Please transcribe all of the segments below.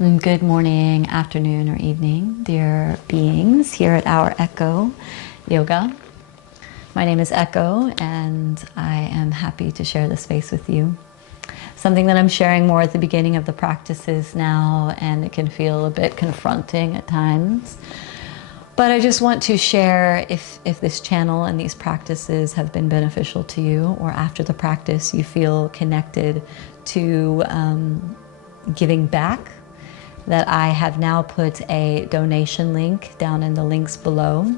Good morning, afternoon, or evening, dear beings here at our Echo Yoga. My name is Echo, and I am happy to share this space with you. Something that I'm sharing more at the beginning of the practices now, and it can feel a bit confronting at times. But I just want to share if this channel and these practices have been beneficial to you, or after the practice you feel connected to giving back, that I have now put a donation link down in the links below,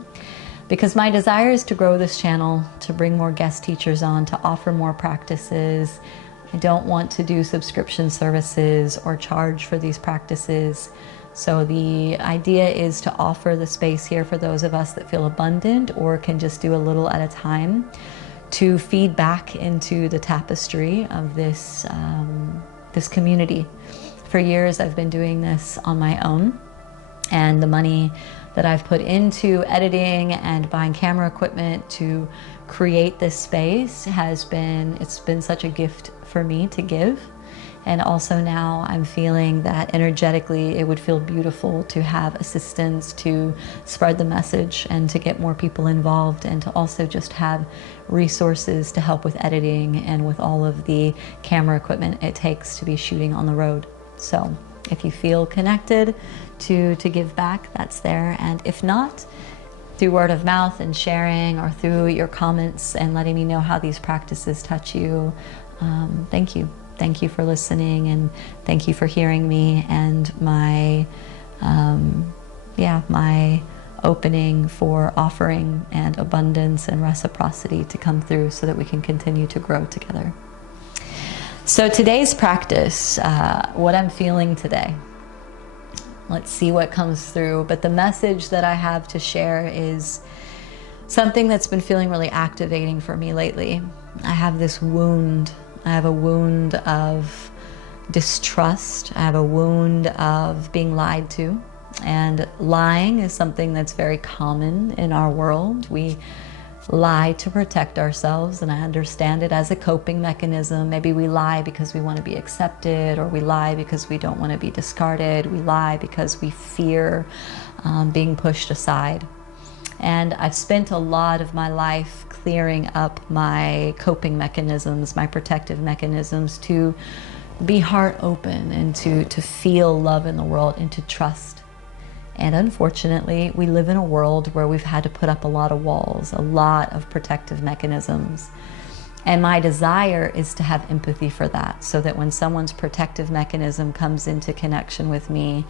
because my desire is to grow this channel, to bring more guest teachers on, to offer more practices. I don't want to do subscription services or charge for these practices. So the idea is to offer the space here for those of us that feel abundant or can just do a little at a time, to feed back into the tapestry of this community. For years I've been doing this on my own, and the money that I've put into editing and buying camera equipment to create this space it's been such a gift for me to give. And also now I'm feeling that energetically it would feel beautiful to have assistance to spread the message and to get more people involved, and to also just have resources to help with editing and with all of the camera equipment it takes to be shooting on the road. So if you feel connected to give back, that's there. And if not, through word of mouth and sharing, or through your comments and letting me know how these practices touch you, thank you. Thank you for listening, and thank you for hearing me and my opening for offering and abundance and reciprocity to come through so that we can continue to grow together. So today's practice, what I'm feeling today, let's see what comes through. But the message that I have to share is something that's been feeling really activating for me lately. I have this wound. I have a wound of distrust. I have a wound of being lied to. And lying is something that's very common in our world. We lie to protect ourselves, and I understand it as a coping mechanism. Maybe we lie because we want to be accepted, or we lie because we don't want to be discarded. We lie because we fear being pushed aside. And I've spent a lot of my life clearing up my coping mechanisms, my protective mechanisms, to be heart open and to feel love in the world and to trust. And unfortunately, we live in a world where we've had to put up a lot of walls, a lot of protective mechanisms. And my desire is to have empathy for that, so that when someone's protective mechanism comes into connection with me,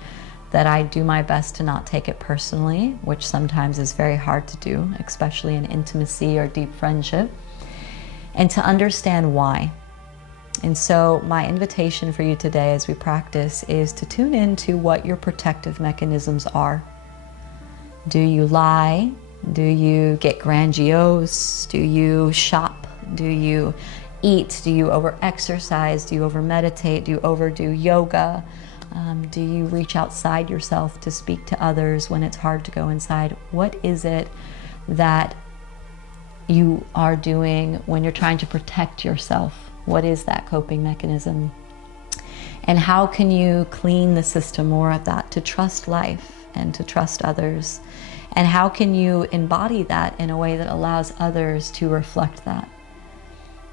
that I do my best to not take it personally, which sometimes is very hard to do, especially in intimacy or deep friendship, and to understand why. And so my invitation for you today as we practice is to tune into what your protective mechanisms are. Do you lie? Do you get grandiose? Do you shop? Do you eat? Do you over-exercise? Do you over-meditate? Do you overdo yoga? Do you reach outside yourself to speak to others when it's hard to go inside? What is it that you are doing when you're trying to protect yourself? What is that coping mechanism? And how can you clean the system more of that, to trust life and to trust others? And how can you embody that in a way that allows others to reflect that?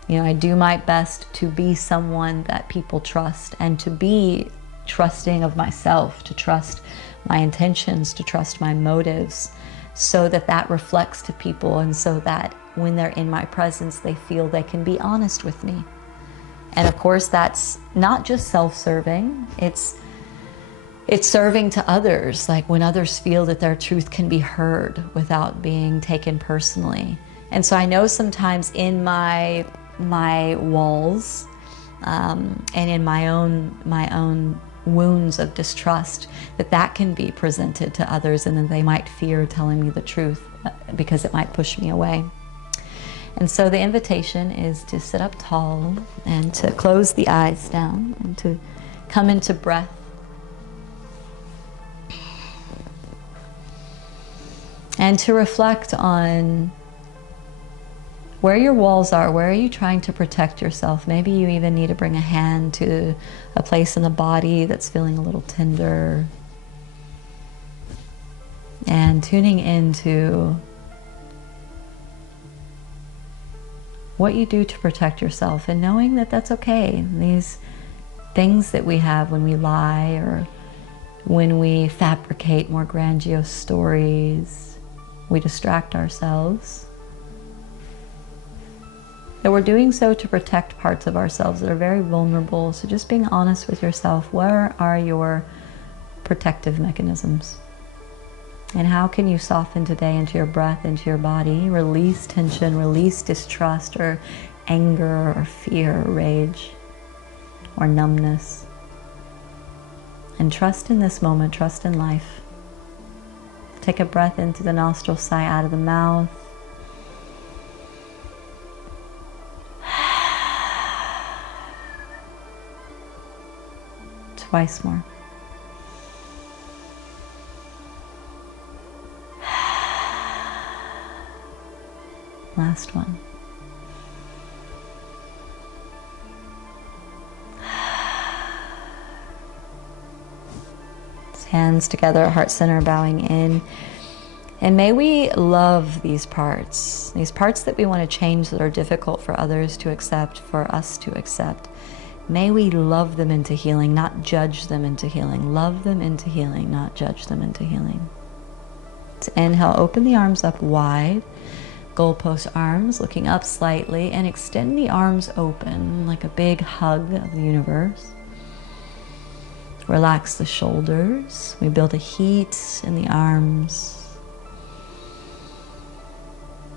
You know, I do my best to be someone that people trust, and to be trusting of myself, to trust my intentions, to trust my motives, so that that reflects to people, and so that when they're in my presence, they feel they can be honest with me. And of course, that's not just self-serving, it's serving to others, like when others feel that their truth can be heard without being taken personally. And so I know sometimes in my walls and in my own wounds of distrust, that can be presented to others, and then they might fear telling me the truth because it might push me away. And so the invitation is to sit up tall and to close the eyes down and to come into breath. And to reflect on where your walls are, where are you trying to protect yourself? Maybe you even need to bring a hand to a place in the body that's feeling a little tender. And tuning into what you do to protect yourself, and knowing that that's okay. These things that we have when we lie, or when we fabricate more grandiose stories, we distract ourselves, that we're doing so to protect parts of ourselves that are very vulnerable. So just being honest with yourself, where are your protective mechanisms? And how can you soften today into your breath, into your body, release tension, release distrust or anger or fear or rage or numbness, and trust in this moment, trust in life. Take a breath into the nostril, sigh out of the mouth. Twice more. Last one. Hands together, heart center, bowing in. And may we love these parts that we want to change, that are difficult for others to accept, for us to accept. May we love them into healing, not judge them into healing. Love them into healing, not judge them into healing. So inhale, open the arms up wide. Goalpost arms, looking up slightly, and extend the arms open like a big hug of the universe. Relax the shoulders. We build a heat in the arms.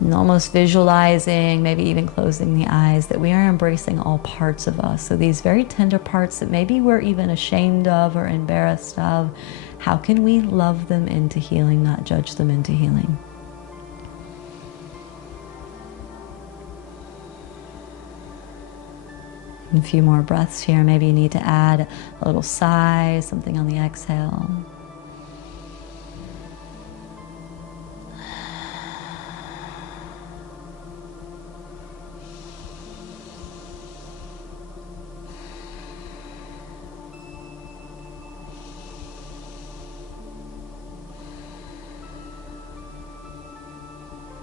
And almost visualizing, maybe even closing the eyes, that we are embracing all parts of us. So these very tender parts that maybe we're even ashamed of or embarrassed of, how can we love them into healing, not judge them into healing? A few more breaths here. Maybe you need to add a little sigh, something on the exhale.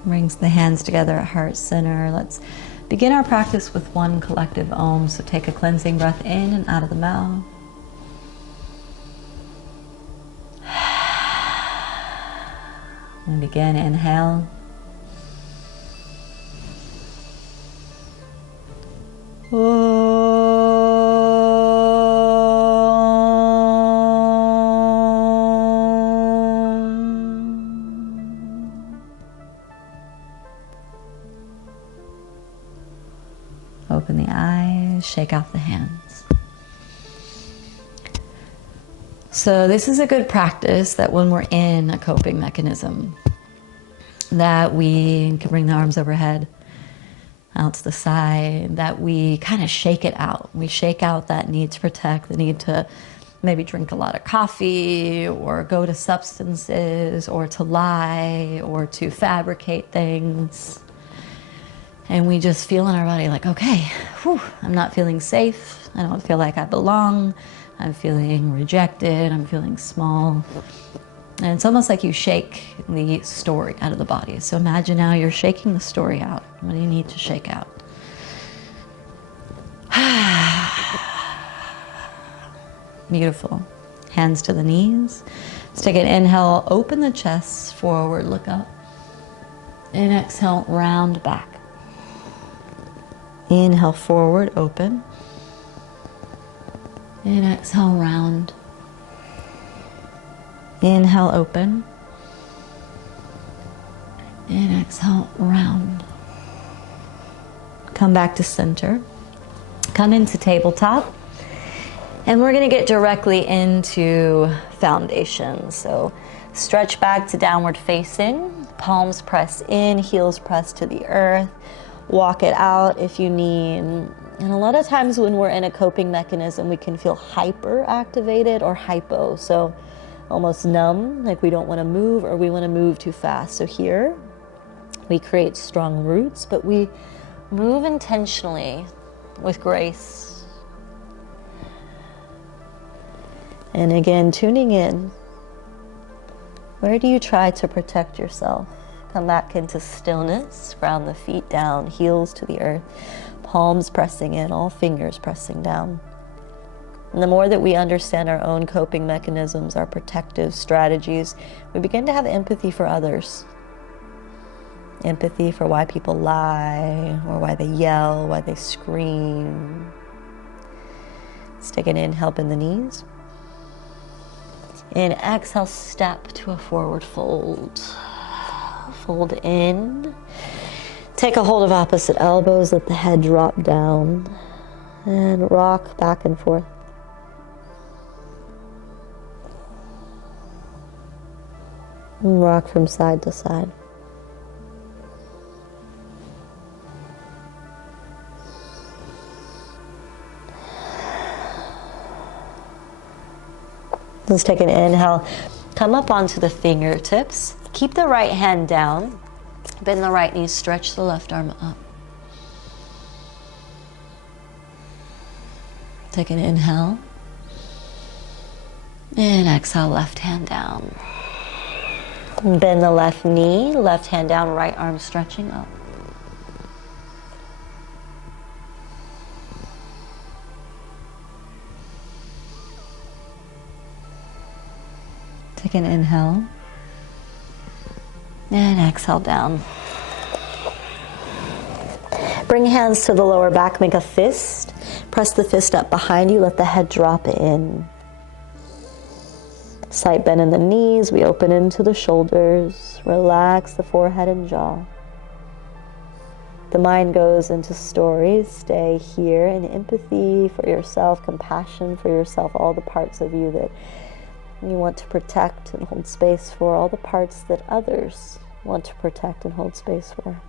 Brings the hands together at heart center. Let's begin our practice with one collective Om. So take a cleansing breath in and out of the mouth. And begin, inhale. Open the eyes, shake out the hands. So this is a good practice that when we're in a coping mechanism, that we can bring the arms overhead, out to the side, that we kind of shake it out. We shake out that need to protect, the need to maybe drink a lot of coffee or go to substances or to lie or to fabricate things. And we just feel in our body like, okay, whew, I'm not feeling safe. I don't feel like I belong. I'm feeling rejected. I'm feeling small. And it's almost like you shake the story out of the body. So imagine now you're shaking the story out. What do you need to shake out? Beautiful. Hands to the knees. Let's take an inhale, open the chest forward, look up. And exhale, round back. Inhale forward, open. And exhale, round. Inhale, open. And exhale, round. Come back to center. Come into tabletop. And we're going to get directly into foundation. So stretch back to downward facing. Palms press in, heels press to the earth. Walk it out if you need. And a lot of times when we're in a coping mechanism, we can feel hyper activated or hypo. So almost numb, like we don't want to move or we want to move too fast. So here, We create strong roots, but we move intentionally with grace. And again, tuning in. Where do you try to protect yourself? Come back into stillness, ground the feet down, heels to the earth, palms pressing in, all fingers pressing down. And the more that we understand our own coping mechanisms, our protective strategies, we begin to have empathy for others. Empathy for why people lie, or why they yell, why they scream. Let's take an inhale, bend the knees. And exhale, step to a forward fold. Fold in. Take a hold of opposite elbows, let the head drop down. And rock back and forth. And rock from side to side. Let's take an inhale. Come up onto the fingertips. Keep the right hand down. Bend the right knee. Stretch the left arm up. Take an inhale. And exhale, left hand down. Bend the left knee. Left hand down. Right arm stretching up. Take an inhale and exhale down. Bring hands to the lower back, make a fist. Press the fist up behind you, let the head drop in. Slight bend in the knees, we open into the shoulders. Relax the forehead and jaw. The mind goes into stories. Stay here in empathy for yourself, compassion for yourself, all the parts of you that you want to protect and hold space for, all the parts that others want to protect and hold space for.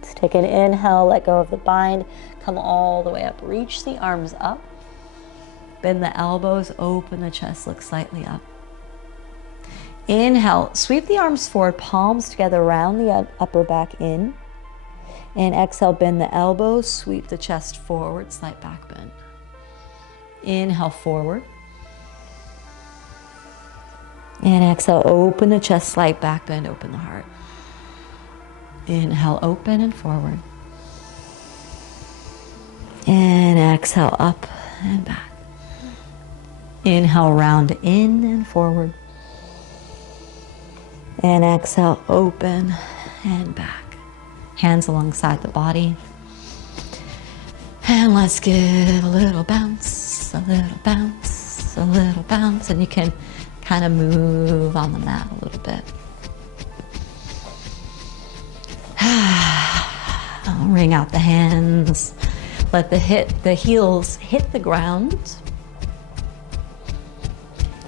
Let's take an inhale, let go of the bind, come all the way up, reach the arms up, bend the elbows, open the chest, look slightly up. Inhale, sweep the arms forward, palms together, round the upper back in, and exhale, bend the elbows, sweep the chest forward, slight back bend. Inhale, forward. And exhale, open the chest, slight back bend, open the heart. Inhale, open and forward. And exhale, up and back. Inhale, round in and forward. And exhale, open and back. Hands alongside the body. And let's give a little bounce, a little bounce, a little bounce. And you can kind of move on the mat a little bit. Wring out the hands. Let the heels hit the ground.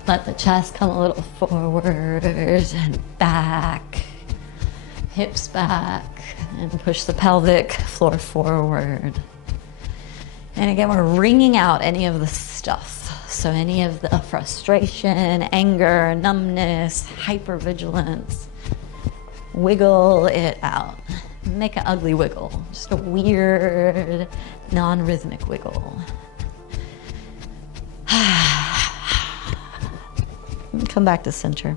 Let the chest come a little forward and back. Hips back. And push the pelvic floor forward. And again, we're wringing out any of the stuff. So any of the frustration, anger, numbness, hypervigilance, wiggle it out. Make an ugly wiggle, just a weird, non-rhythmic wiggle. Come back to center.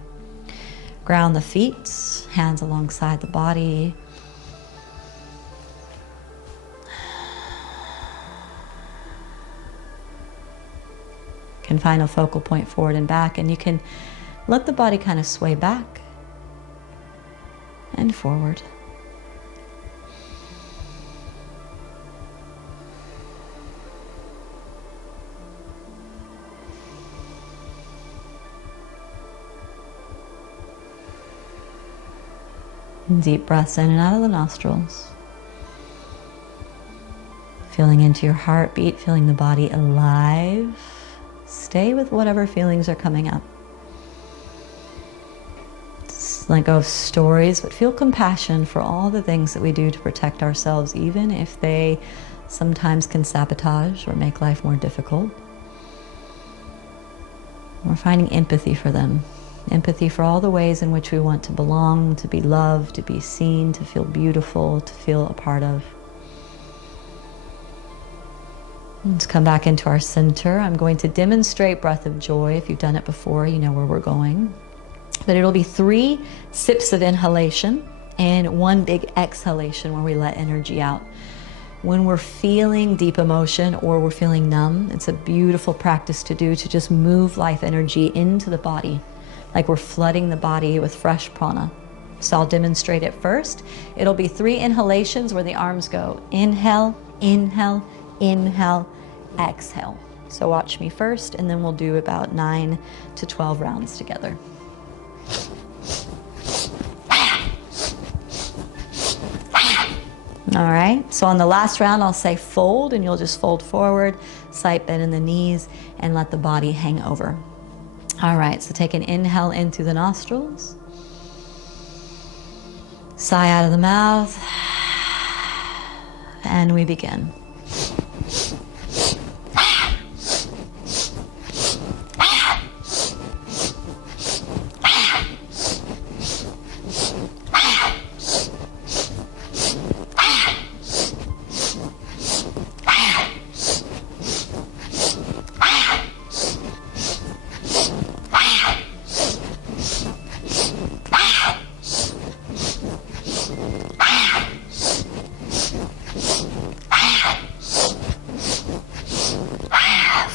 Ground the feet, hands alongside the body. Can find a focal point forward and back, and you can let the body kind of sway back and forward. And deep breaths in and out of the nostrils. Feeling into your heartbeat, feeling the body alive. Stay with whatever feelings are coming up. Just let go of stories, but feel compassion for all the things that we do to protect ourselves, even if they sometimes can sabotage or make life more difficult. We're finding empathy for them. Empathy for all the ways in which we want to belong, to be loved, to be seen, to feel beautiful, to feel a part of. Let's come back into our center. I'm going to demonstrate breath of joy. If you've done it before, you know where we're going. But it'll be 3 sips of inhalation and 1 big exhalation where we let energy out. When we're feeling deep emotion or we're feeling numb, it's a beautiful practice to do, to just move life energy into the body, like we're flooding the body with fresh prana. So I'll demonstrate it first. It'll be 3 inhalations where the arms go inhale, inhale, inhale, exhale. So watch me first, and then we'll do about 9 to 12 rounds together. All right, so on the last round, I'll say fold, and you'll just fold forward, slight bend in the knees, and let the body hang over. All right, so take an inhale in through the nostrils. Sigh out of the mouth. And we begin.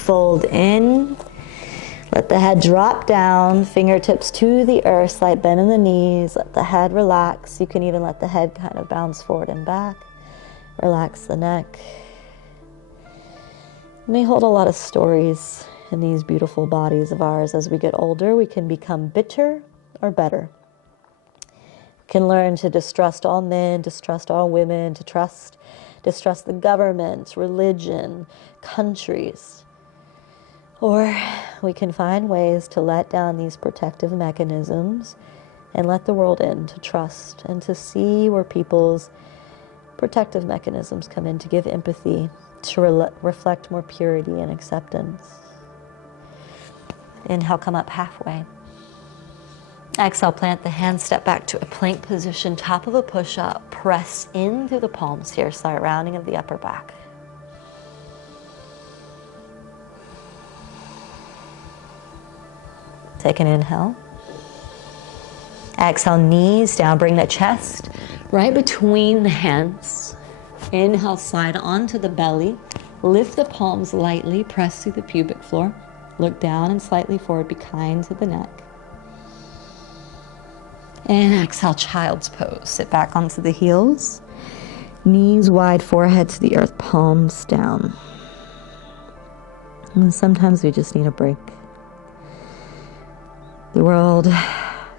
Fold in, let the head drop down, fingertips to the earth, slight bend in the knees, let the head relax. You can even let the head kind of bounce forward and back. Relax the neck. We hold a lot of stories in these beautiful bodies of ours. As we get older, we can become bitter or better. We can learn to distrust all men, distrust all women, to distrust the government, religion, countries. Or we can find ways to let down these protective mechanisms and let the world in, to trust and to see where people's protective mechanisms come in, to give empathy, to reflect more purity and acceptance. Inhale, come up halfway. Exhale, plant the hands, step back to a plank position, top of a push-up. Press in through the palms here, slight rounding of the upper back. Take an inhale. Exhale, knees down. Bring the chest right between the hands. Inhale, slide onto the belly. Lift the palms lightly. Press through the pubic floor. Look down and slightly forward. Be kind to the neck. And exhale, child's pose. Sit back onto the heels. Knees wide, forehead to the earth, palms down. And sometimes we just need a break. The world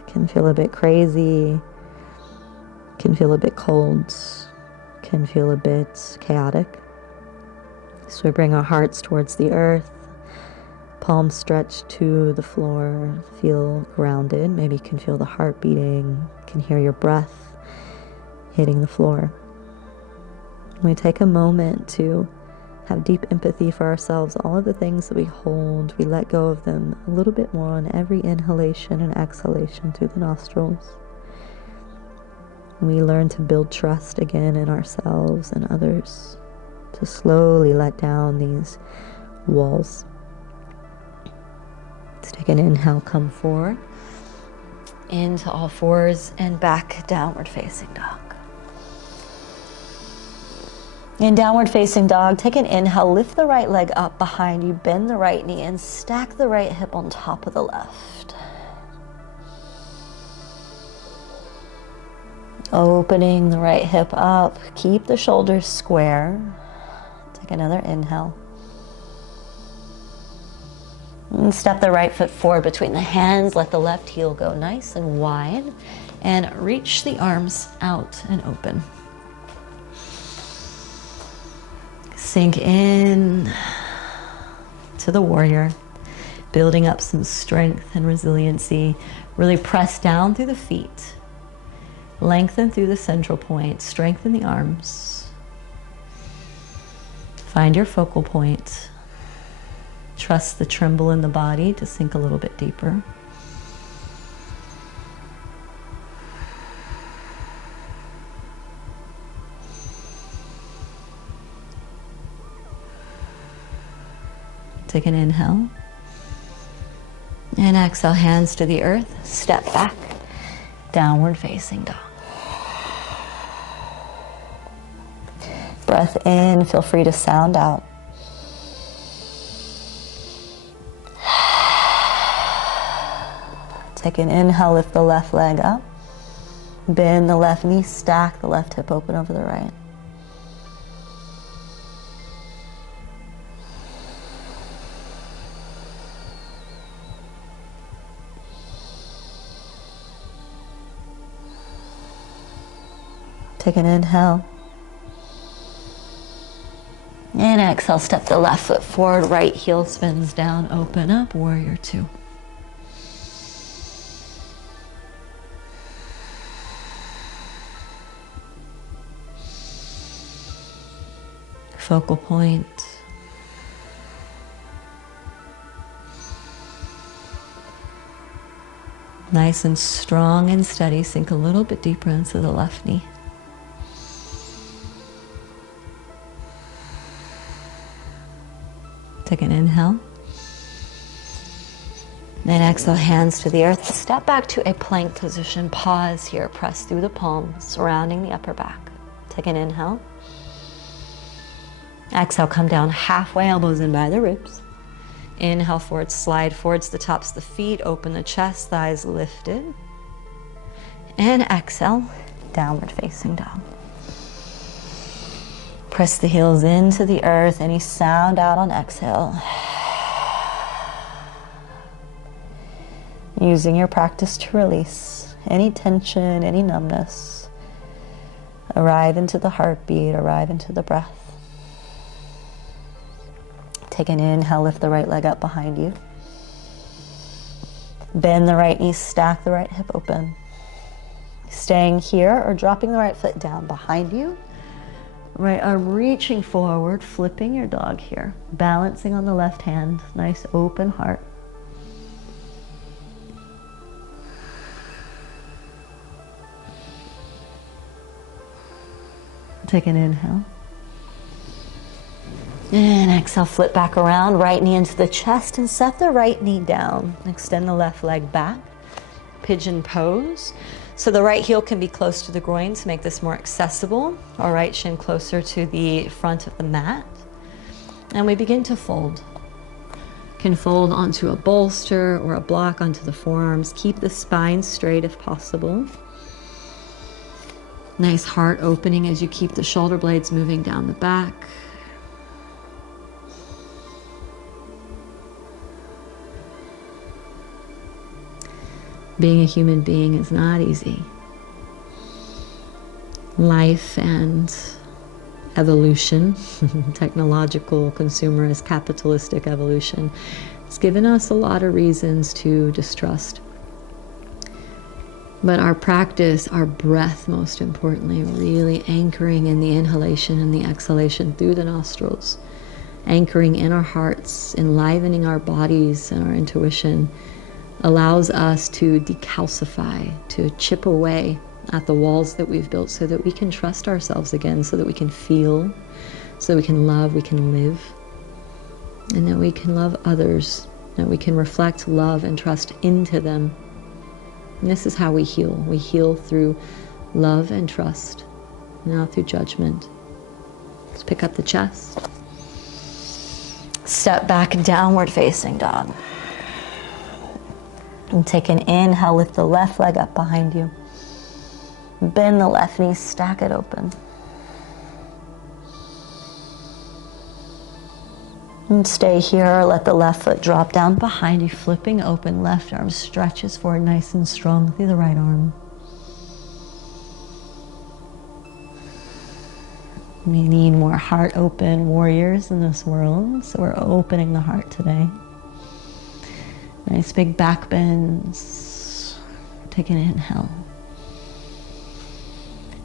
can feel a bit crazy, can feel a bit cold, can feel a bit chaotic. So we bring our hearts towards the earth, palms stretched to the floor, feel grounded. Maybe you can feel the heart beating, can hear your breath hitting the floor. We take a moment to have deep empathy for ourselves. All of the things that we hold, we let go of them a little bit more on every inhalation and exhalation through the nostrils. We learn to build trust again in ourselves and others, to slowly let down these walls. Let's take an inhale, come forward, into all fours and back, downward facing dog. In downward facing dog, take an inhale, lift the right leg up behind you, bend the right knee, and stack the right hip on top of the left. Opening the right hip up, keep the shoulders square. Take another inhale. And step the right foot forward between the hands, let the left heel go nice and wide, and reach the arms out and open. Sink in to the warrior, building up some strength and resiliency. Really press down through the feet. Lengthen through the central point. Strengthen the arms. Find your focal point. Trust the tremble in the body to sink a little bit deeper. Take an inhale. And exhale, hands to the earth, step back, downward facing dog. Breath in, feel free to sound out. Take an inhale, lift the left leg up. Bend the left knee, stack the left hip open over the right. Take an inhale. And exhale, step the left foot forward, right heel spins down, open up, warrior two. Focal point. Nice and strong and steady, sink a little bit deeper into the left knee. Take an inhale. And exhale, hands to the earth. Step back to a plank position. Pause here. Press through the palms, surrounding the upper back. Take an inhale. Exhale, come down halfway, elbows in by the ribs. Inhale, forward, slide forwards the tops of the feet. Open the chest, thighs lifted. And exhale, downward facing dog. Press the heels into the earth. Any sound out on exhale. Using your practice to release any tension, any numbness. Arrive into the heartbeat, arrive into the breath. Take an inhale, lift the right leg up behind you. Bend the right knee, stack the right hip open. Staying here or dropping the right foot down behind you. Right arm reaching forward, flipping your dog here. Balancing on the left hand, nice open heart. Take an inhale. And exhale, flip back around, right knee into the chest and set the right knee down. Extend the left leg back, pigeon pose. So the right heel can be close to the groin to make this more accessible, or right shin closer to the front of the mat. And we begin to fold. Can fold onto a bolster or a block onto the forearms. Keep the spine straight if possible. Nice heart opening as you keep the shoulder blades moving down the back. Being a human being is not easy. Life and evolution, technological, consumerist, capitalistic evolution, has given us a lot of reasons to distrust. But our practice, our breath most importantly, really anchoring in the inhalation and the exhalation through the nostrils, anchoring in our hearts, enlivening our bodies and our intuition, allows us to decalcify, to chip away at the walls that we've built so that we can trust ourselves again, so that we can feel, so that we can love, we can live, and that we can love others, that we can reflect love and trust into them. And this is how we heal. We heal through love and trust, not through judgment. Let's pick up the chest. Step back, downward facing dog. And take an inhale, lift the left leg up behind you. Bend the left knee, stack it open. And stay here, let the left foot drop down behind you, flipping open, left arm stretches forward nice and strong through the right arm. We need more heart open warriors in this world, so we're opening the heart today. Nice big back bends. Take an inhale.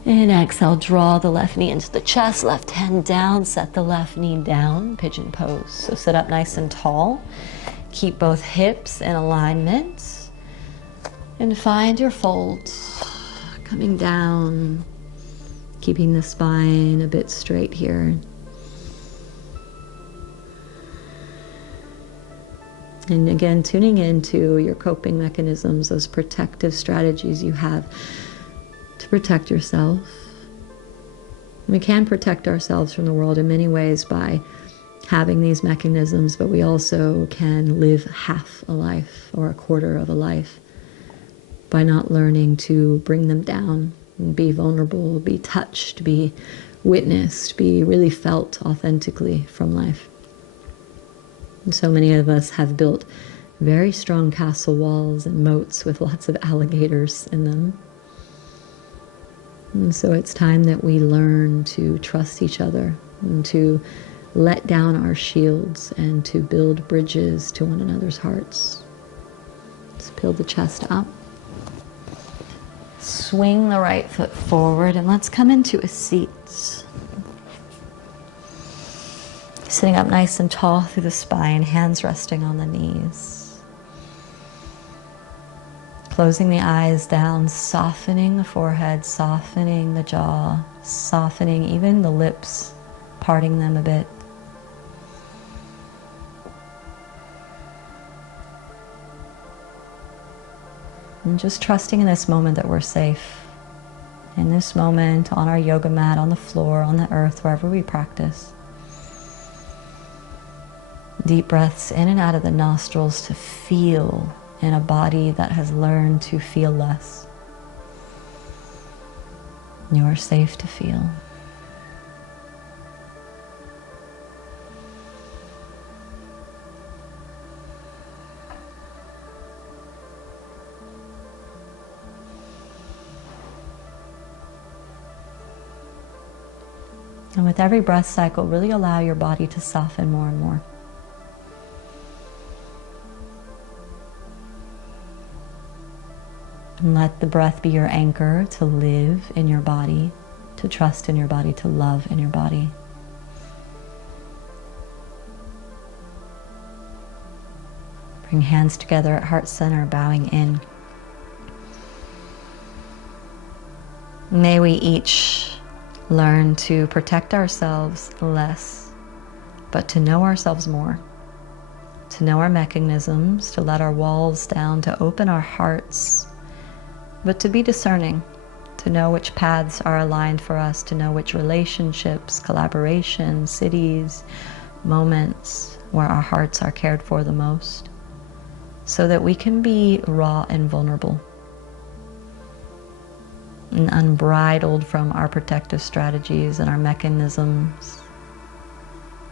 And exhale, draw the left knee into the chest, left hand down, set the left knee down, pigeon pose. So sit up nice and tall. Keep both hips in alignment. And find your fold. Coming down, keeping the spine a bit straight here. And again, tuning into your coping mechanisms, those protective strategies you have to protect yourself. We can protect ourselves from the world in many ways by having these mechanisms, but we also can live half a life or a quarter of a life by not learning to bring them down and be vulnerable, be touched, be witnessed, be really felt authentically from life. And so many of us have built very strong castle walls and moats with lots of alligators in them. And so it's time that we learn to trust each other and to let down our shields and to build bridges to one another's hearts. Let's peel the chest up. Swing the right foot forward and let's come into a seat. Sitting up nice and tall through the spine, hands resting on the knees. Closing the eyes down, softening the forehead, softening the jaw, softening even the lips, parting them a bit. And just trusting in this moment that we're safe. In this moment, on our yoga mat, on the floor, on the earth, wherever we practice. Deep breaths in and out of the nostrils to feel in a body that has learned to feel less. You are safe to feel. And with every breath cycle, really allow your body to soften more and more. And let the breath be your anchor to live in your body, to trust in your body, to love in your body. Bring hands together at heart center, bowing in. May we each learn to protect ourselves less, but to know ourselves more, to know our mechanisms, to let our walls down, to open our hearts, but to be discerning, to know which paths are aligned for us, to know which relationships, collaborations, cities, moments where our hearts are cared for the most, so that we can be raw and vulnerable and unbridled from our protective strategies and our mechanisms.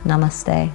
Namaste.